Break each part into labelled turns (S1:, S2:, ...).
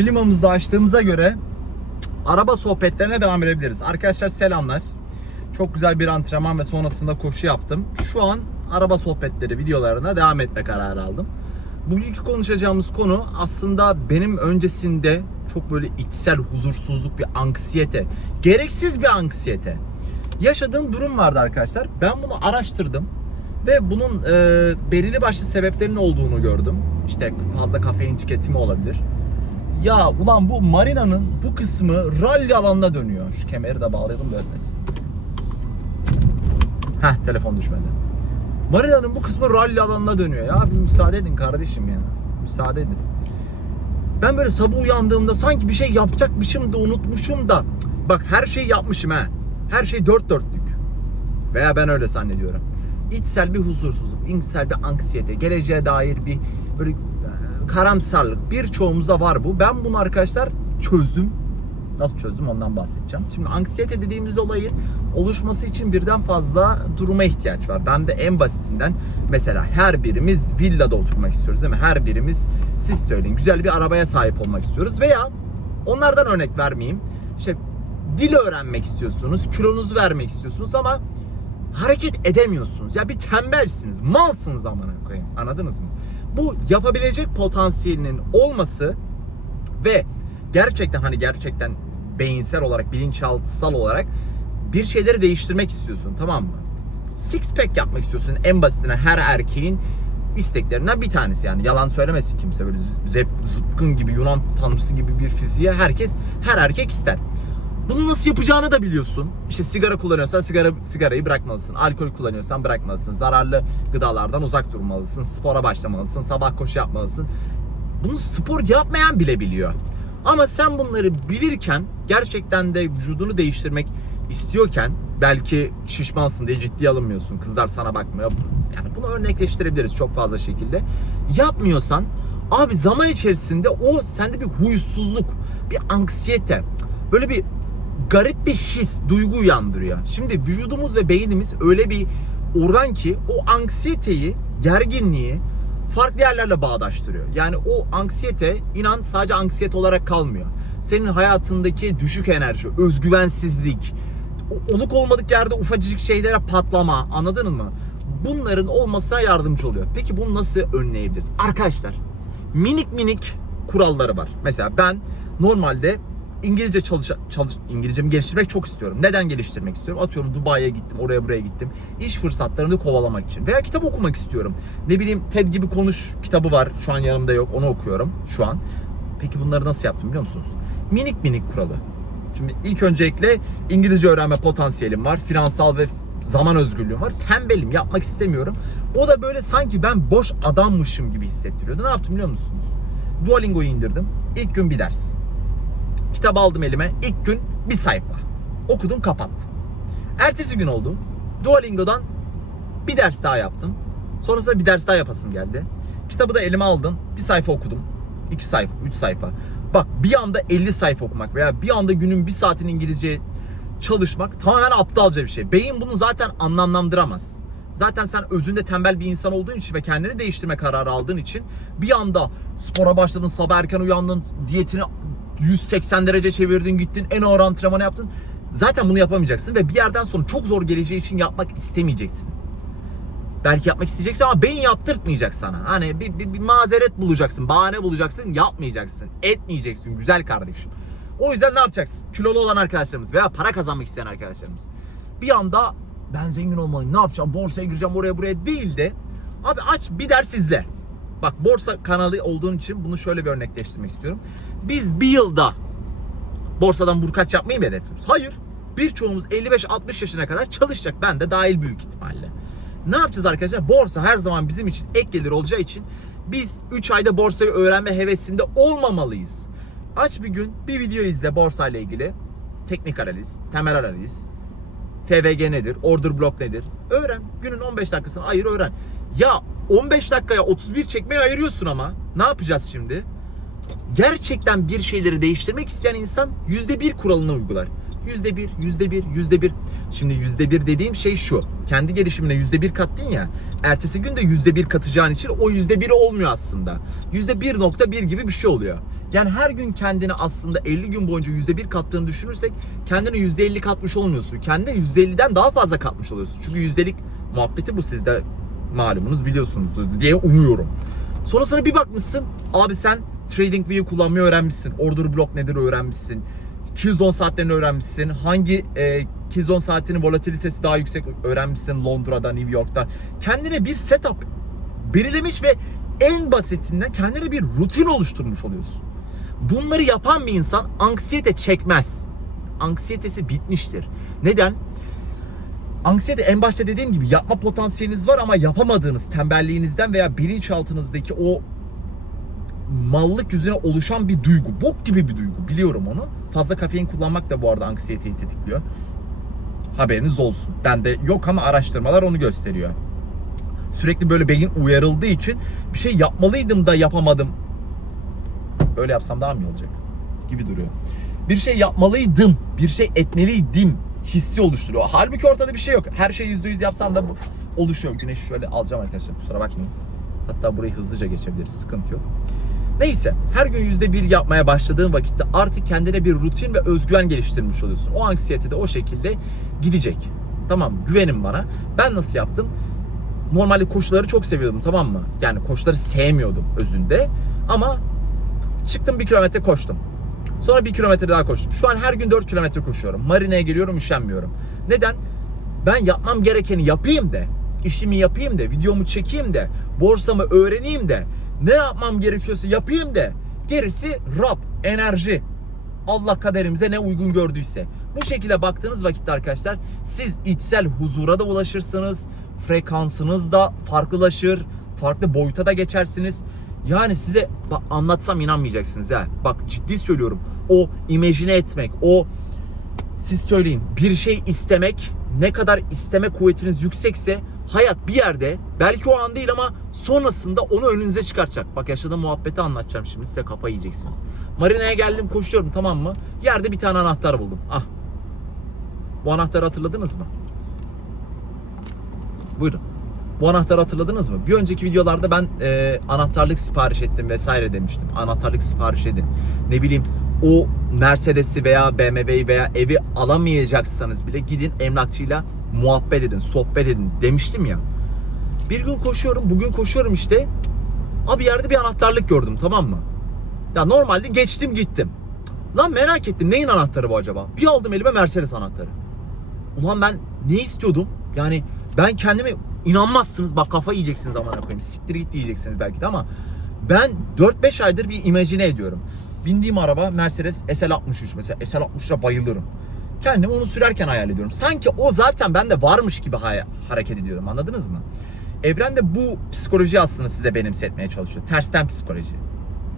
S1: Klimamızı da açtığımıza göre araba sohbetlerine devam edebiliriz. Arkadaşlar selamlar. Çok güzel bir antrenman ve sonrasında koşu yaptım. Şu an araba sohbetleri videolarına devam etme kararı aldım. Bugünkü konuşacağımız konu aslında benim öncesinde çok böyle içsel huzursuzluk, bir anksiyete, gereksiz bir anksiyete yaşadığım durum vardı arkadaşlar. Ben bunu araştırdım ve bunun e, belirli başlı sebeplerinin olduğunu gördüm. İşte fazla kafein tüketimi olabilir. Ya ulan bu marinanın bu kısmı rally alanına dönüyor. Şu kemeri de bağlayalım da ölmesin. Heh telefon düşmedi. Marina'nın bu kısmı rally alanına dönüyor. Ya bir müsaade edin kardeşim ya. Müsaade edin. Ben böyle sabah uyandığımda sanki bir şey yapacakmışım da unutmuşum da. Bak her şeyi yapmışım ha. Her şey dört dörtlük. Veya ben öyle zannediyorum. İçsel bir huzursuzluk, içsel bir anksiyete, geleceğe dair bir böyle karamsarlık birçoğumuzda var bu. Ben bunu arkadaşlar çözdüm. Nasıl çözdüm ondan bahsedeceğim. Şimdi anksiyete dediğimiz olayın oluşması için birden fazla duruma ihtiyaç var. Ben de en basitinden mesela her birimiz villada oturmak istiyoruz değil mi? Her birimiz siz söyleyin güzel bir arabaya sahip olmak istiyoruz veya onlardan örnek vermeyeyim. İşte dil öğrenmek istiyorsunuz, kilonuzu vermek istiyorsunuz ama hareket edemiyorsunuz. Ya bir tembelsiniz, malsınız amına koyayım. Anladınız mı? Bu yapabilecek potansiyelinin olması ve gerçekten hani gerçekten beyinsel olarak, bilinçaltısal olarak bir şeyleri değiştirmek istiyorsun tamam mı? Six pack yapmak istiyorsun en basitine her erkeğin isteklerinden bir tanesi yani yalan söylemesin kimse böyle zep, zıpkın gibi Yunan tanrısı gibi bir fiziğe herkes her erkek ister. Bunu nasıl yapacağını da biliyorsun. İşte sigara kullanıyorsan sigara sigarayı bırakmalısın. Alkol kullanıyorsan bırakmalısın. Zararlı gıdalardan uzak durmalısın. Spora başlamalısın. Sabah koşu yapmalısın. Bunu spor yapmayan bile biliyor. Ama sen bunları bilirken gerçekten de vücudunu değiştirmek istiyorken belki şişmansın diye ciddiye alınmıyorsun. Kızlar sana bakmıyor. Yani bunu örnekleştirebiliriz çok fazla şekilde. Yapmıyorsan abi zaman içerisinde o sende bir huysuzluk, bir anksiyete, böyle bir garip bir his, duygu uyandırıyor. Şimdi vücudumuz ve beynimiz öyle bir organ ki o anksiyeteyi, gerginliği farklı yerlerle bağdaştırıyor. Yani o anksiyete inan sadece anksiyete olarak kalmıyor. Senin hayatındaki düşük enerji, özgüvensizlik, oluk olmadık yerde ufacık şeylere patlama anladın mı? Bunların olmasına yardımcı oluyor. Peki bunu nasıl önleyebiliriz? Arkadaşlar minik minik kuralları var. Mesela ben normalde İngilizce çalış, çalış İngilizcemi geliştirmek çok istiyorum. Neden geliştirmek istiyorum? Atıyorum Dubai'ye gittim, oraya buraya gittim. İş fırsatlarını kovalamak için. Veya kitap okumak istiyorum. Ne bileyim TED gibi konuş kitabı var. Şu an yanımda yok. Onu okuyorum şu an. Peki bunları nasıl yaptım biliyor musunuz? Minik minik kuralı. Şimdi ilk öncelikle İngilizce öğrenme potansiyelim var. Finansal ve zaman özgürlüğüm var. Tembelim, yapmak istemiyorum. O da böyle sanki ben boş adammışım gibi hissettiriyordu. Ne yaptım biliyor musunuz? Duolingo'yu indirdim. İlk gün bir ders. Kitap aldım elime. İlk gün bir sayfa. Okudum kapattım. Ertesi gün oldu. Duolingo'dan bir ders daha yaptım. Sonrasında bir ders daha yapasım geldi. Kitabı da elime aldım. Bir sayfa okudum. iki sayfa, üç sayfa. Bak bir anda 50 sayfa okumak veya bir anda günün bir saatini İngilizce çalışmak tamamen aptalca bir şey. Beyin bunu zaten anlamlandıramaz. Zaten sen özünde tembel bir insan olduğun için ve kendini değiştirme kararı aldığın için bir anda spora başladın, sabah erken uyandın, diyetini 180 derece çevirdin, gittin, en ağır antrenmanı yaptın. Zaten bunu yapamayacaksın ve bir yerden sonra çok zor geleceği için yapmak istemeyeceksin. Belki yapmak isteyeceksin ama beyin yaptırtmayacak sana. Hani bir, bir, bir mazeret bulacaksın, bahane bulacaksın, yapmayacaksın, etmeyeceksin güzel kardeşim. O yüzden ne yapacaksın? Kilolu olan arkadaşlarımız veya para kazanmak isteyen arkadaşlarımız. Bir anda ben zengin olmalıyım, ne yapacağım, borsaya gireceğim oraya buraya değil de abi aç bir ders izle. Bak borsa kanalı olduğun için bunu şöyle bir örnekleştirmek istiyorum. Biz bir yılda borsadan burkaç yapmayı mı hedefliyoruz? Hayır. Birçoğumuz 55-60 yaşına kadar çalışacak. Ben de dahil büyük ihtimalle. Ne yapacağız arkadaşlar? Borsa her zaman bizim için ek gelir olacağı için biz 3 ayda borsayı öğrenme hevesinde olmamalıyız. Aç bir gün bir video izle borsa ile ilgili. Teknik analiz, temel analiz, FVG nedir, order block nedir? Öğren. Günün 15 dakikasını ayır öğren. Ya 15 dakikaya 31 çekmeye ayırıyorsun ama ne yapacağız şimdi? Gerçekten bir şeyleri değiştirmek isteyen insan %1 kuralını uygular. Yüzde bir, yüzde bir, yüzde bir. Şimdi yüzde bir dediğim şey şu. Kendi gelişimine yüzde bir kattın ya. Ertesi gün de yüzde bir katacağın için o yüzde biri olmuyor aslında. Yüzde bir nokta bir gibi bir şey oluyor. Yani her gün kendini aslında 50 gün boyunca yüzde bir kattığını düşünürsek kendini yüzde 50 katmış olmuyorsun. Kendine yüzde 50'den daha fazla katmış oluyorsun. Çünkü yüzdelik muhabbeti bu sizde malumunuz biliyorsunuzdur diye umuyorum. Sonrasında bir bakmışsın abi sen TradingView'u kullanmayı öğrenmişsin. Order block nedir öğrenmişsin. Killzone saatlerini öğrenmişsin. Hangi e, Killzone saatinin volatilitesi daha yüksek öğrenmişsin Londra'da, New York'ta. Kendine bir setup belirlemiş ve en basitinden kendine bir rutin oluşturmuş oluyorsun. Bunları yapan bir insan anksiyete çekmez. Anksiyetesi bitmiştir. Neden? Anksiyete en başta dediğim gibi yapma potansiyeliniz var ama yapamadığınız tembelliğinizden veya bilinçaltınızdaki o mallık yüzüne oluşan bir duygu. Bok gibi bir duygu. Biliyorum onu. Fazla kafein kullanmak da bu arada anksiyeteyi tetikliyor. Haberiniz olsun. Bende yok ama araştırmalar onu gösteriyor. Sürekli böyle beyin uyarıldığı için bir şey yapmalıydım da yapamadım. Öyle yapsam daha mı iyi olacak? Gibi duruyor. Bir şey yapmalıydım, bir şey etmeliydim hissi oluşturuyor. Halbuki ortada bir şey yok. Her şey %100 yapsan da bu oluşuyor. Güneşi şöyle alacağım arkadaşlar kusura bakmayın. Hatta burayı hızlıca geçebiliriz. Sıkıntı yok. Neyse her gün yüzde bir yapmaya başladığın vakitte artık kendine bir rutin ve özgüven geliştirmiş oluyorsun. O anksiyete de o şekilde gidecek. Tamam güvenin bana. Ben nasıl yaptım? Normalde koşuları çok seviyordum tamam mı? Yani koşuları sevmiyordum özünde. Ama çıktım bir kilometre koştum. Sonra bir kilometre daha koştum. Şu an her gün 4 kilometre koşuyorum. Marina'ya geliyorum üşenmiyorum. Neden? Ben yapmam gerekeni yapayım de, işimi yapayım de, videomu çekeyim de, borsamı öğreneyim de, ne yapmam gerekiyorsa yapayım de, gerisi Rab, enerji. Allah kaderimize ne uygun gördüyse. Bu şekilde baktığınız vakitte arkadaşlar siz içsel huzura da ulaşırsınız. Frekansınız da farklılaşır. Farklı boyuta da geçersiniz. Yani size bak, anlatsam inanmayacaksınız ha. Bak ciddi söylüyorum. O imajine etmek, o siz söyleyin bir şey istemek ne kadar isteme kuvvetiniz yüksekse hayat bir yerde belki o an değil ama sonrasında onu önünüze çıkartacak. Bak yaşadığım muhabbeti anlatacağım şimdi size kafayı yiyeceksiniz. Marina'ya geldim koşuyorum tamam mı? Yerde bir tane anahtar buldum. Ah. Bu anahtarı hatırladınız mı? Buyurun. Bu anahtarı hatırladınız mı? Bir önceki videolarda ben e, anahtarlık sipariş ettim vesaire demiştim. Anahtarlık sipariş edin. Ne bileyim o Mercedes'i veya BMW'yi veya evi alamayacaksanız bile gidin emlakçıyla muhabbet edin, sohbet edin demiştim ya. Bir gün koşuyorum, bugün koşuyorum işte. Abi yerde bir anahtarlık gördüm tamam mı? Ya normalde geçtim gittim. Lan merak ettim neyin anahtarı bu acaba? Bir aldım elime Mercedes anahtarı. Ulan ben ne istiyordum? Yani ben kendimi inanmazsınız bak kafa yiyeceksiniz amına koyayım. Siktir git diyeceksiniz belki de ama ben 4-5 aydır bir imajine ediyorum. Bindiğim araba Mercedes SL63 mesela SL63'a bayılırım. Kendimi onu sürerken hayal ediyorum. Sanki o zaten bende varmış gibi hareket ediyorum anladınız mı? Evren de bu psikoloji aslında size benimsetmeye çalışıyor. Tersten psikoloji.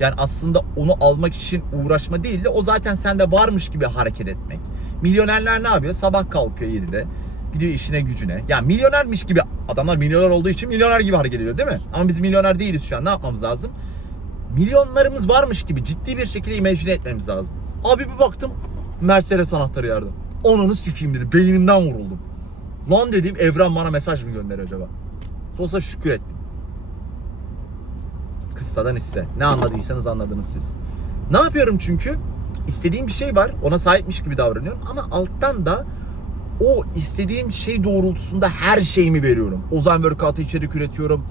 S1: Yani aslında onu almak için uğraşma değil de o zaten sende varmış gibi hareket etmek. Milyonerler ne yapıyor? Sabah kalkıyor 7'de. Gidiyor işine gücüne. Ya milyonermiş gibi adamlar milyoner olduğu için milyoner gibi hareket ediyor değil mi? Ama biz milyoner değiliz şu an. Ne yapmamız lazım? Milyonlarımız varmış gibi ciddi bir şekilde imajine etmemiz lazım. Abi bir baktım Mercedes anahtarı yerde. Onunu sikeyim dedi. Beynimden vuruldum. Lan dediğim evren bana mesaj mı gönderiyor acaba? Sonrasında şükür ettim. Kıssadan hisse. Ne anladıysanız anladınız siz. Ne yapıyorum çünkü? İstediğim bir şey var. Ona sahipmiş gibi davranıyorum. Ama alttan da o istediğim şey doğrultusunda her şeyimi veriyorum. Ozan Workout'a içerik üretiyorum.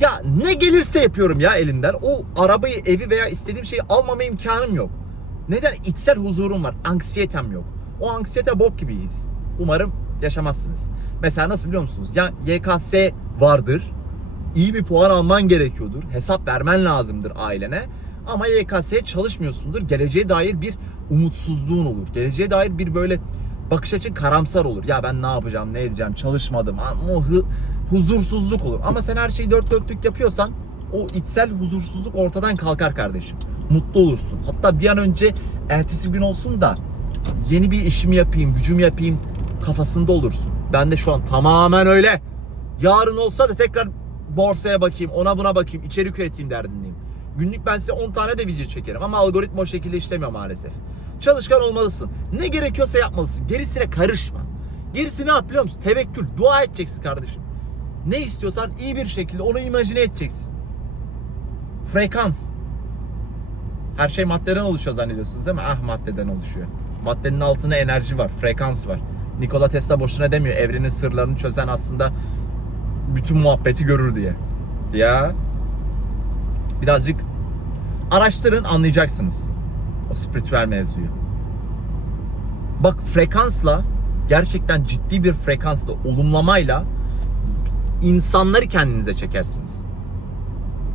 S1: Ya ne gelirse yapıyorum ya elinden. O arabayı, evi veya istediğim şeyi almama imkanım yok. Neden? İçsel huzurum var. Anksiyetem yok. O anksiyete bok gibiyiz. Umarım yaşamazsınız. Mesela nasıl biliyor musunuz? Ya YKS vardır. İyi bir puan alman gerekiyordur. Hesap vermen lazımdır ailene. Ama YKS'ye çalışmıyorsundur. Geleceğe dair bir umutsuzluğun olur. Geleceğe dair bir böyle bakış açın karamsar olur. Ya ben ne yapacağım, ne edeceğim, çalışmadım. Ama o hı- huzursuzluk olur. Ama sen her şeyi dört dörtlük yapıyorsan o içsel huzursuzluk ortadan kalkar kardeşim. Mutlu olursun. Hatta bir an önce ertesi gün olsun da yeni bir işimi yapayım, gücümü yapayım kafasında olursun. Ben de şu an tamamen öyle. Yarın olsa da tekrar borsaya bakayım, ona buna bakayım, içerik üreteyim derdindeyim. Günlük ben size 10 tane de video çekerim ama algoritma o şekilde işlemiyor maalesef. Çalışkan olmalısın. Ne gerekiyorsa yapmalısın. Gerisine karışma. Gerisi ne yap biliyor musun? Tevekkül. Dua edeceksin kardeşim. Ne istiyorsan iyi bir şekilde onu imajine edeceksin. Frekans. Her şey maddeden oluşuyor zannediyorsunuz değil mi? Ah maddeden oluşuyor. Maddenin altında enerji var, frekans var. Nikola Tesla boşuna demiyor. Evrenin sırlarını çözen aslında bütün muhabbeti görür diye. Ya birazcık araştırın anlayacaksınız o spiritüel mevzuyu. Bak frekansla gerçekten ciddi bir frekansla, olumlamayla insanları kendinize çekersiniz.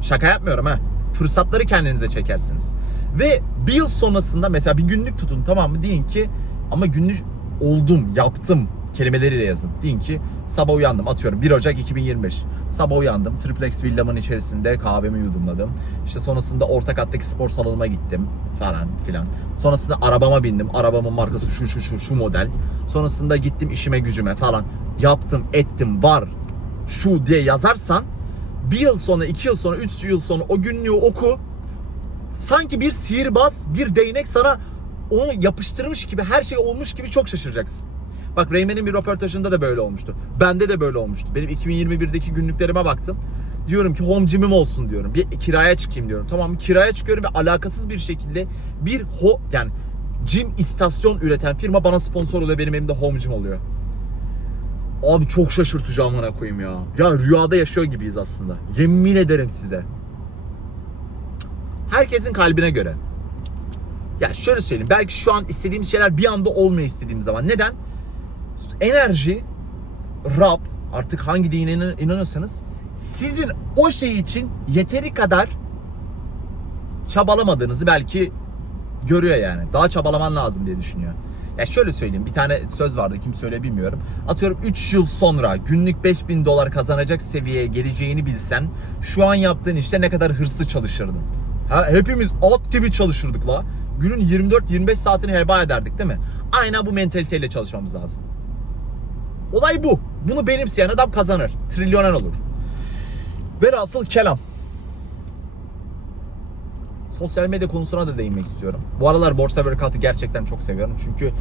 S1: Şaka yapmıyorum ha. Fırsatları kendinize çekersiniz. Ve bir yıl sonrasında mesela bir günlük tutun tamam mı? Deyin ki ama günlük oldum, yaptım kelimeleriyle yazın. Deyin ki sabah uyandım atıyorum 1 Ocak 2025. Sabah uyandım. Triplex villamın içerisinde kahvemi yudumladım. İşte sonrasında orta kattaki spor salonuma gittim falan filan. Sonrasında arabama bindim. Arabamın markası şu şu şu şu model. Sonrasında gittim işime gücüme falan. Yaptım, ettim, var şu diye yazarsan bir yıl sonra, iki yıl sonra, üç yıl sonra o günlüğü oku. Sanki bir sihirbaz, bir değnek sana onu yapıştırmış gibi, her şey olmuş gibi çok şaşıracaksın. Bak Reymen'in bir röportajında da böyle olmuştu. Bende de böyle olmuştu. Benim 2021'deki günlüklerime baktım. Diyorum ki home gym'im olsun diyorum. Bir kiraya çıkayım diyorum. Tamam? Kiraya çıkıyorum ve alakasız bir şekilde bir ho yani gym istasyon üreten firma bana sponsor oluyor. Benim elimde home gym oluyor. Abi çok şaşırtıcı amına koyayım ya. Ya rüyada yaşıyor gibiyiz aslında. Yemin ederim size. Herkesin kalbine göre. Ya şöyle söyleyeyim. Belki şu an istediğimiz şeyler bir anda olmuyor istediğimiz zaman. Neden? Enerji, Rab, artık hangi dine inan- inanıyorsanız sizin o şey için yeteri kadar çabalamadığınızı belki görüyor yani. Daha çabalaman lazım diye düşünüyor. Ya şöyle söyleyeyim bir tane söz vardı kim söyle bilmiyorum. Atıyorum 3 yıl sonra günlük 5000 dolar kazanacak seviyeye geleceğini bilsen şu an yaptığın işte ne kadar hırslı çalışırdın. Ha, hepimiz at gibi çalışırdık la. Günün 24-25 saatini heba ederdik değil mi? Aynen bu mentaliteyle çalışmamız lazım. Olay bu. Bunu benimseyen adam kazanır. Trilyoner olur. Velhasıl kelam. Sosyal medya konusuna da değinmek istiyorum. Bu aralar Borsa Workout'u gerçekten çok seviyorum. Çünkü e,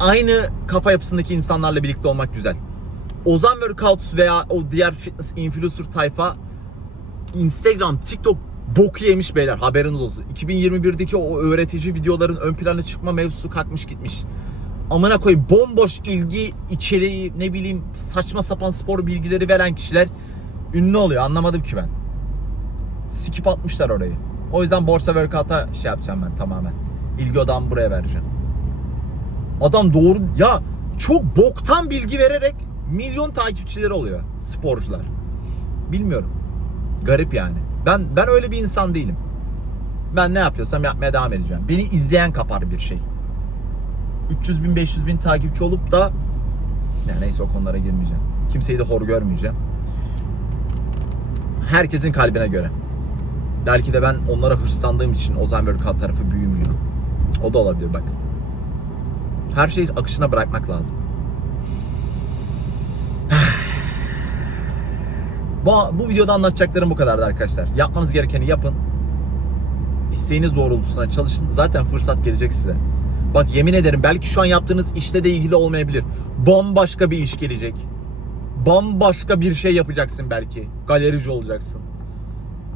S1: aynı kafa yapısındaki insanlarla birlikte olmak güzel. Ozan Workout veya o diğer fitness influencer tayfa Instagram, TikTok boku yemiş beyler haberiniz olsun. 2021'deki o öğretici videoların ön plana çıkma mevzusu kalkmış gitmiş. Amına koyayım bomboş ilgi içeriği ne bileyim saçma sapan spor bilgileri veren kişiler ünlü oluyor anlamadım ki ben. Skip atmışlar orayı. O yüzden borsa workout'a şey yapacağım ben tamamen. İlgi odamı buraya vereceğim. Adam doğru ya çok boktan bilgi vererek milyon takipçileri oluyor sporcular. Bilmiyorum. Garip yani. Ben ben öyle bir insan değilim. Ben ne yapıyorsam yapmaya devam edeceğim. Beni izleyen kapar bir şey. 300 bin 500 bin takipçi olup da ya neyse o konulara girmeyeceğim. Kimseyi de hor görmeyeceğim. Herkesin kalbine göre. Belki de ben onlara hırslandığım için Ozan Workout tarafı büyümüyor. O da olabilir bak. Her şeyi akışına bırakmak lazım. bu, bu videoda anlatacaklarım bu kadardı arkadaşlar. Yapmanız gerekeni yapın. İsteğiniz doğrultusuna çalışın. Zaten fırsat gelecek size. Bak yemin ederim belki şu an yaptığınız işle de ilgili olmayabilir. Bambaşka bir iş gelecek. Bambaşka bir şey yapacaksın belki. Galerici olacaksın.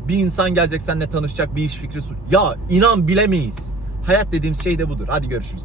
S1: Bir insan gelecek seninle tanışacak bir iş fikri sun. Ya inan bilemeyiz. Hayat dediğimiz şey de budur. Hadi görüşürüz.